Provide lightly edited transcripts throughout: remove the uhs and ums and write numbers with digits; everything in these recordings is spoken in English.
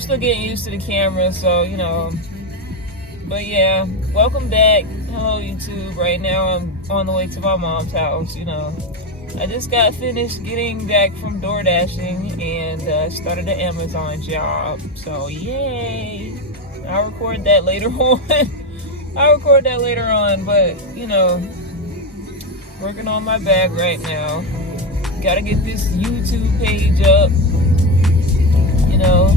I'm still getting used to the camera, so, you know. But yeah, welcome back. Hello, YouTube. Right now, I'm on the way to my mom's house, you know. I just got finished getting back from door dashing and started an Amazon job. So, yay. I'll record that later on. But, you know, working on my bag right now. Gotta get this YouTube page up, you know.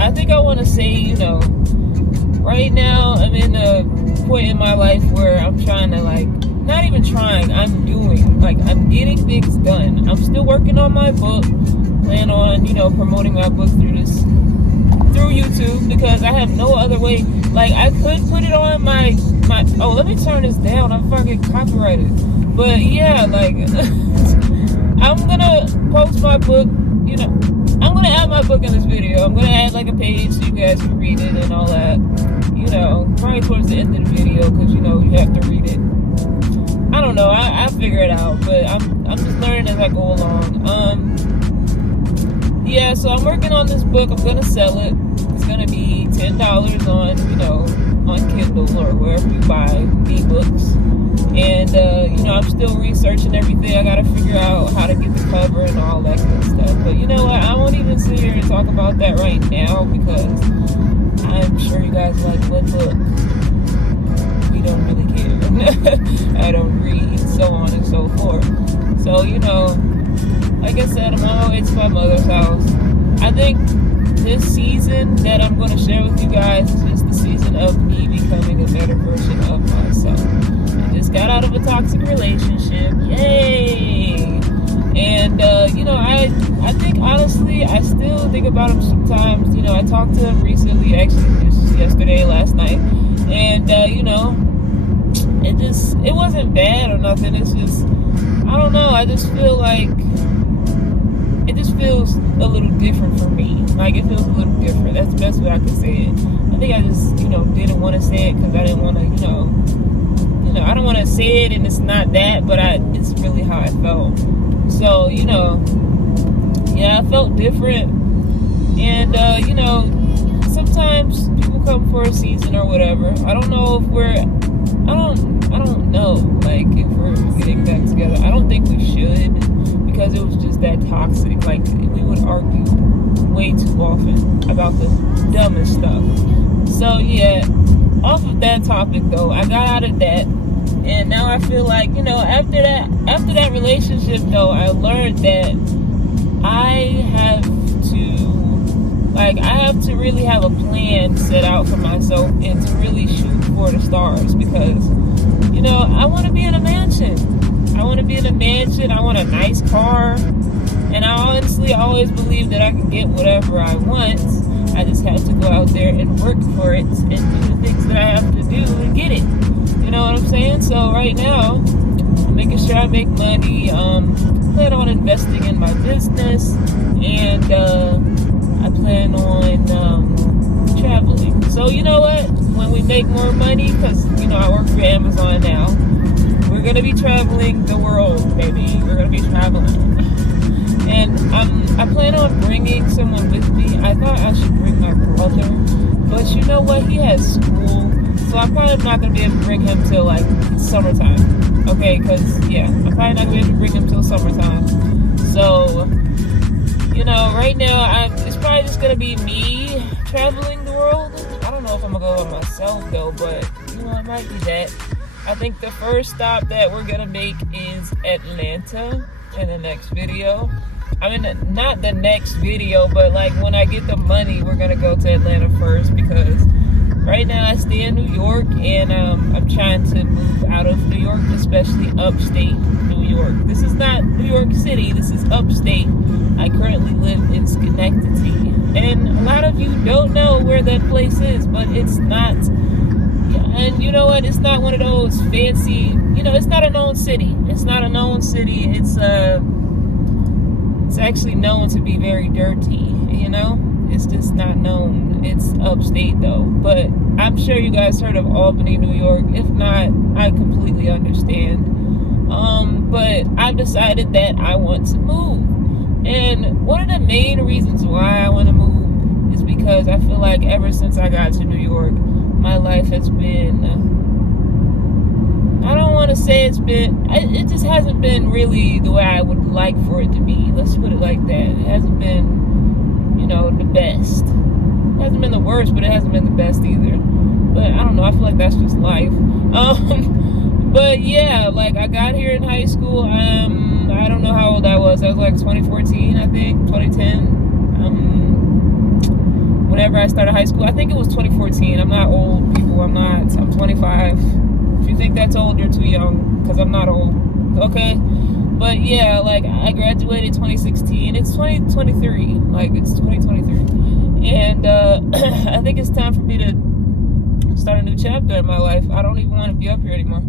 I think I want to say, you know, right now I'm in a point in my life where I'm trying to, like, not even trying, I'm doing, like, I'm getting things done. I'm still working on my book, plan on, you know, promoting my book through YouTube, because I have no other way. Like, I could put it on my oh, let me turn this down, I'm fucking copyrighted. But yeah, like, I'm gonna post my book, you know, I'm gonna add my book in this video. I'm gonna add like a page so you guys can read it and all that, you know, probably towards the end of the video, because, you know, you have to read it. I don't know, I figure it out, but I'm just learning as I go along. Yeah, so I'm working on this book. I'm gonna sell it. It's gonna be $10 on, you know, on Kindle or wherever you buy ebooks. And, you know, I'm still researching everything. I gotta figure out how to get the cover and all that kind of stuff. But you know what? I won't even sit here and talk about that right now, because I'm sure you guys like what book. We don't really care. I don't read, so on and so forth. So, you know, like I said, I'm on my way to my mother's house. I think this season that I'm going to share with you guys is just the season of me becoming a better version of myself. I just got out of a toxic relationship. Yay! And, you know, I think, honestly, I still think about him sometimes. You know, I talked to him recently, actually, just yesterday, last night. And, you know, it wasn't bad or nothing. It's just, I don't know, I just feel like it just feels a little different for me. Like, it feels a little different. That's the best way I could say it. I think I just, you know, didn't want to say it because I didn't want to, you know, I don't want to say it and it's not that, but it's really how I felt. So, you know, yeah, I felt different. And, you know, sometimes people come for a season or whatever. I don't know if I don't know, like, if we're getting back together. I don't think we should, because it was just that toxic. Like, we would argue way too often about the dumbest stuff. So yeah, off of that topic though, I got out of that, and now I feel like, you know, after that relationship though, I learned that I have to really have a plan set out for myself and to really shoot for the stars, because, you know, I want to be in a mansion. I want a nice car. And I honestly always believe that I can get whatever I want. I just have to go out there and work for it and do the things that I have to do and get it. You know what I'm saying? So right now, I'm making sure I make money. Plan on investing in my business. And I plan on traveling. So you know what? When we make more money, because, you know, I work for Amazon now, we're going to be traveling the world, baby. We're going to be traveling. And I plan on bringing someone with me. I thought I should bring my brother. But you know what? He has school. So I'm probably not going to be able to bring him till, like, summertime. Okay? Because, yeah, I'm probably not going to be able to bring him till summertime. So, you know, right now, it's probably just going to be me traveling the world. I don't know if I'm going to go by myself, though. But, you know, it might be that. I think the first stop that we're going to make is Atlanta in the next video. I mean, not the next video, but like when I get the money, we're going to go to Atlanta first, because right now I stay in New York, and I'm trying to move out of New York, especially upstate New York. This is not New York City, this is upstate. I currently live in Schenectady, and a lot of you don't know where that place is, but it's not. And you know what? It's not one of those fancy, you know, it's not a known city. It's not a known city. It's actually known to be very dirty, you know? It's just not known. It's upstate though. But I'm sure you guys heard of Albany, New York. If not, I completely understand. But I've decided that I want to move. And one of the main reasons why I want to move is because I feel like ever since I got to New York, my life has been, I don't want to say it just hasn't been really the way I would like for it to be. Let's put it like that. It hasn't been, the best. It hasn't been the worst, but it hasn't been the best either. But I don't know, I feel like that's just life. But yeah, like I got here in high school. I don't know how old I was. I was like 2014, I think, 2010. Whenever I started high school, I think it was 2014. I'm not old, people. I'm 25. If you think that's old, you're too young, because I'm not old. Okay? But yeah, like I graduated 2016. It's 2023. Like it's 2023. And I think it's time for me to start a new chapter in my life. I don't even want to be up here anymore.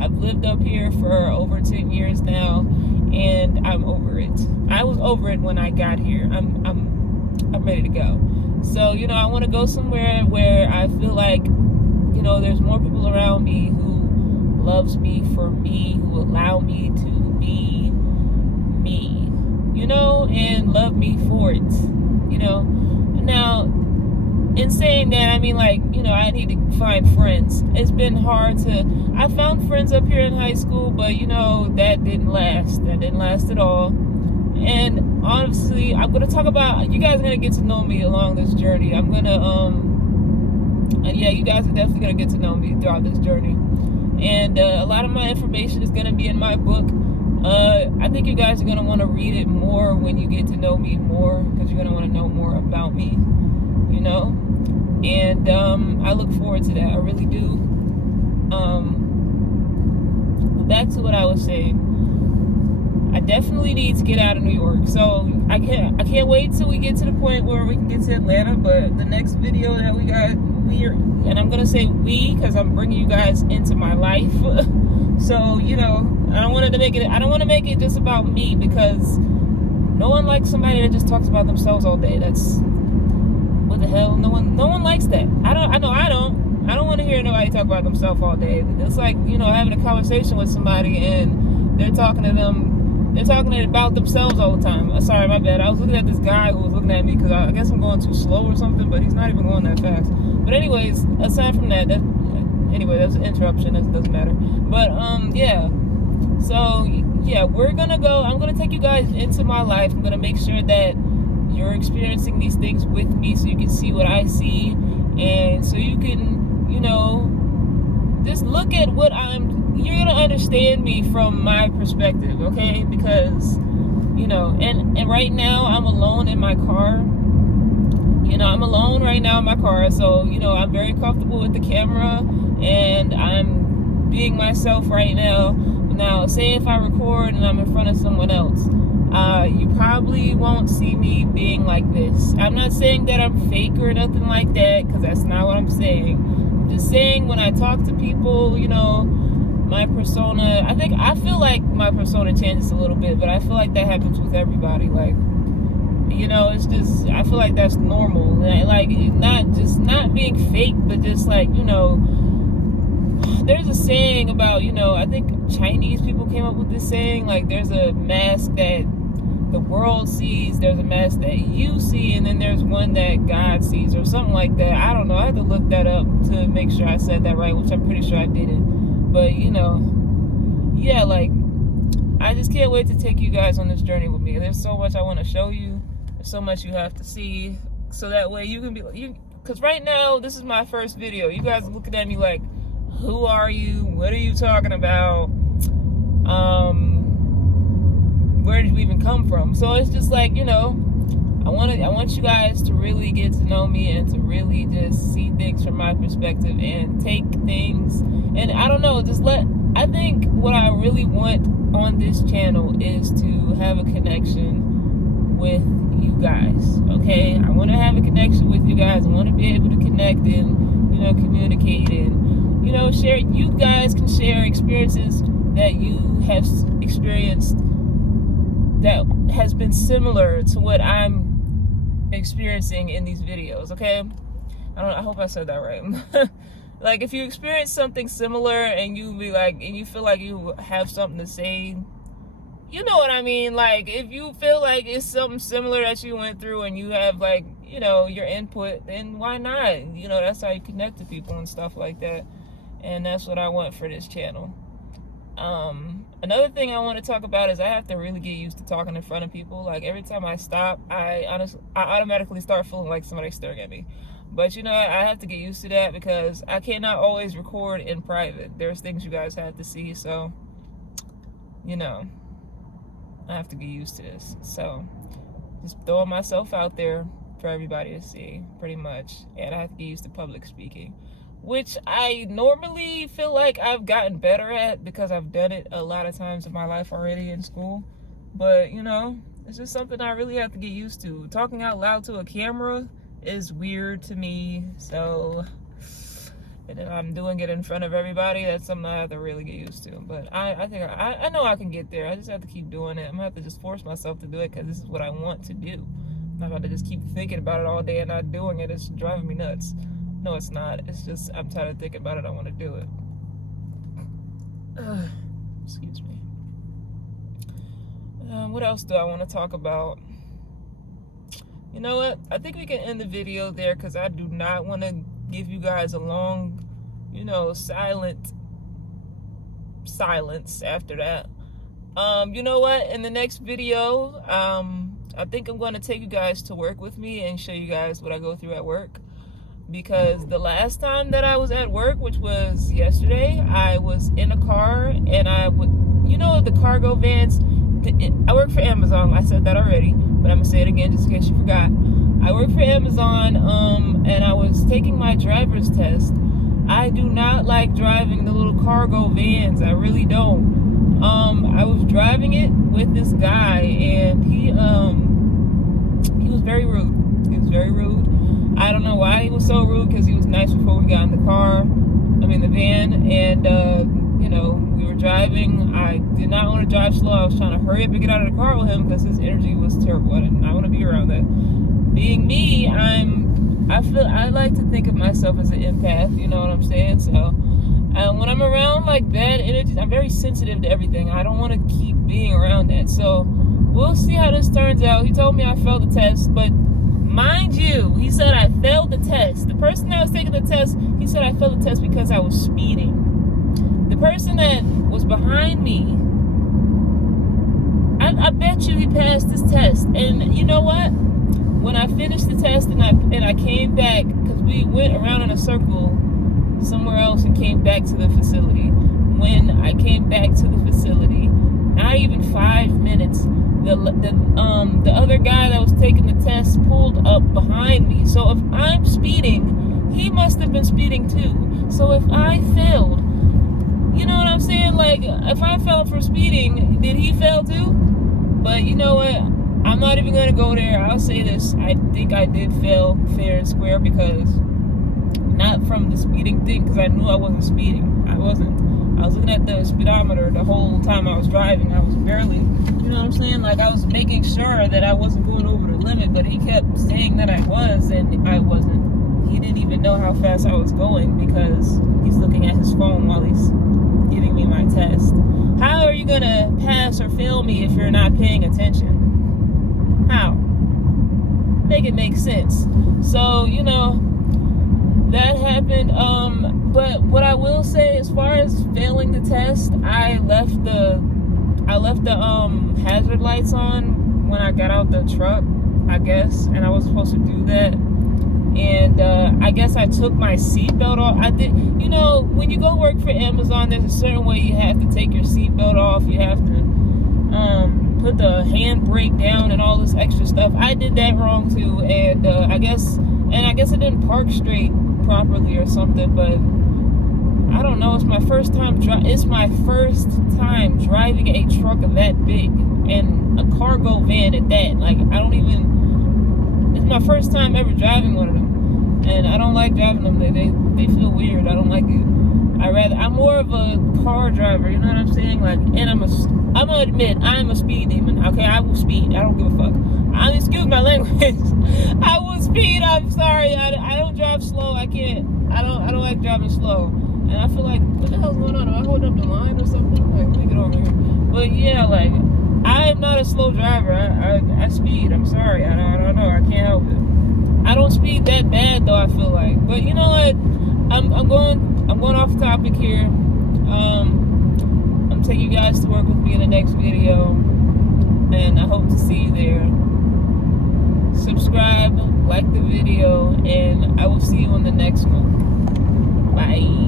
I've lived up here for over 10 years now, and I'm over it. I was over it when I got here. I'm ready to go. So, I want to go somewhere where I feel like, there's more people around me who loves me for me, who allow me to be me, and love me for it, Now, in saying that, I mean, like, I need to find friends. It's been hard I found friends up here in high school, but, that didn't last. That didn't last at all. And honestly, I'm going to talk about, you guys are going to get to know me along this journey. I'm going to, and yeah, you guys are definitely going to get to know me throughout this journey. And a lot of my information is going to be in my book. I think you guys are going to want to read it more when you get to know me more, because you're going to want to know more about me, And I look forward to that. I really do. Back to what I was saying. I definitely need to get out of New York. So I can't wait till we get to the point where we can get to Atlanta. But the next video that and I'm gonna say we, because I'm bringing you guys into my life. So I don't want to make it just about me, because no one likes somebody that just talks about themselves all day. That's, what the hell? No one likes that. I don't want to hear nobody talk about themselves all day. It's like, having a conversation with somebody and they're talking about themselves all the time. Sorry, my bad. I was looking at this guy who was looking at me because I guess I'm going too slow or something, but he's not even going that fast. But anyways, aside from that, that's an interruption. That doesn't matter. But yeah. So yeah, I'm gonna take you guys into my life. I'm gonna make sure that you're experiencing these things with me, so you can see what I see, and so you can, just look at what you're gonna understand me from my perspective, okay? Because, and right now I'm alone in my car. I'm alone right now in my car, so, I'm very comfortable with the camera, and I'm being myself right now. Now, say if I record and I'm in front of someone else, you probably won't see me being like this. I'm not saying that I'm fake or nothing like that, because that's not what I'm saying. I'm just saying when I talk to people, my persona, I feel like my persona changes a little bit, but I feel like that happens with everybody. Like, it's just, I feel like that's normal. Like, not being fake, but just like, there's a saying about, I think Chinese people came up with this saying, like, there's a mask that the world sees, there's a mask that you see, and then there's one that God sees, or something like that. I don't know. I had to look that up to make sure I said that right, which I'm pretty sure I didn't. But, yeah, like, I just can't wait to take you guys on this journey with me. There's so much I want to show you. There's so much you have to see, so that way you can be, because right now, this is my first video. You guys are looking at me like, who are you? What are you talking about? Where did you even come from? So it's just like, I want you guys to really get to know me and to really just see things from my perspective and take things. And I don't know, I think what I really want on this channel is to have a connection with you guys, okay? I want to have a connection with you guys. I want to be able to connect and, communicate and, share. You guys can share experiences that you have experienced that has been similar to what I'm experiencing in these videos, okay? I hope I said that right. Like, if you experience something similar and you be like, and you feel like you have something to say, you know what I mean? Like, if you feel like it's something similar that you went through and you have, like, you know, your input, then why not? You know, that's how you connect to people and stuff like that. And that's what I want for this channel. Another thing I want to talk about is I have to really get used to talking in front of people. Like, every time I stop, I automatically start feeling like somebody's staring at me. But you know, I have to get used to that because I cannot always record in private. There's things you guys have to see, so you know, I have to get used to this. So just throwing myself out there for everybody to see, pretty much. And I have to get used to public speaking, which I normally feel like I've gotten better at because I've done it a lot of times in my life already in school. But you know, it's just something I really have to get used to. Talking out loud to a camera is weird to me, so, and then I'm doing it in front of everybody. That's something I have to really get used to. But I think I know I can get there. I just have to keep doing it. I'm gonna have to just force myself to do it because this is what I want to do. I'm not about to just keep thinking about it all day and not doing it. It's driving me nuts. No, it's not. It's just I'm tired of thinking about it. I want to do it. Excuse me. What else do I want to talk about? You know what? I think we can end the video there because I do not want to give you guys a long, you know, silence after that. You know what? In the next video, I think I'm going to take you guys to work with me and show you guys what I go through at work. Because the last time that I was at work, which was yesterday, I was in a car and I would, you know, the cargo vans. I work for Amazon. I said that already, but I'm gonna say it again just in case you forgot. I work for Amazon, and I was taking my driver's test. I do not like driving the little cargo vans. I really don't. I was driving it with this guy, and he was very rude. He was very rude. I don't know why he was so rude, because he was nice before we got in the van, and you know, we were driving. I did not want to drive slow. I was trying to hurry up and get out of the car with him because his energy was terrible. I did not want to be around that. Being me, I like to think of myself as an empath, you know what I'm saying? So when I'm around like bad energy, I'm very sensitive to everything. I don't want to keep being around that. So we'll see how this turns out. He told me I failed the test, but mind you, he said I failed the test. The person that was taking the test, he said I failed the test because I was speeding. The person that was behind me, I bet you he passed this test. And you know what? When I finished the test and I came back, because we went around in a circle somewhere else and came back to the facility. When I came back to the facility, not even 5 minutes, the other guy that was taking the test pulled up behind me. So if I'm speeding, he must have been speeding too. So if I failed, you know what I'm saying? Like, if I failed for speeding, did he fail too? But you know what? I'm not even going to go there. I'll say this. I think I did fail fair and square, because not from the speeding thing, because I knew I wasn't speeding. I was looking at the speedometer the whole time I was driving. I was barely, you know what I'm saying? Like, I was making sure that I wasn't going over the limit, but he kept saying that I was, and I wasn't. He didn't even know how fast I was going because he's looking at his phone while he's giving me my test. How are you going to pass or fail me if you're not paying attention? How? Make it make sense. So, you know, that happened. But what I will say, as far as failing the test, I left the hazard lights on when I got out the truck, I guess, and I was supposed to do that. And I guess I took my seatbelt off. I did, you know, when you go work for Amazon, there's a certain way you have to take your seatbelt off. You have to put the handbrake down and all this extra stuff. I did that wrong too, and I guess it didn't park straight properly or something. But I don't know. It's my first time. It's my first time driving a truck that big and a cargo van at that. Like, it's my first time ever driving one of them, and I don't like driving them. They feel weird. I don't like it. I'm more of a car driver, you know what I'm saying? Like, and I'm gonna admit, I'm a speed demon. Okay, I will speed. I don't give a fuck. Excuse my language. I will speed. I'm sorry. I don't drive slow. I can't. I don't like driving slow. And I feel like, what the hell's going on? Am I holding up the line or something? Like, let me get over here. But yeah, like, I'm not a slow driver. I speed. I'm sorry. I don't know. I can't help it. I don't speed that bad though, I feel like. But you know what? I'm going off topic here. I'm taking you guys to work with me in the next video, and I hope to see you there. Subscribe, like the video, and I will see you on the next one. Bye.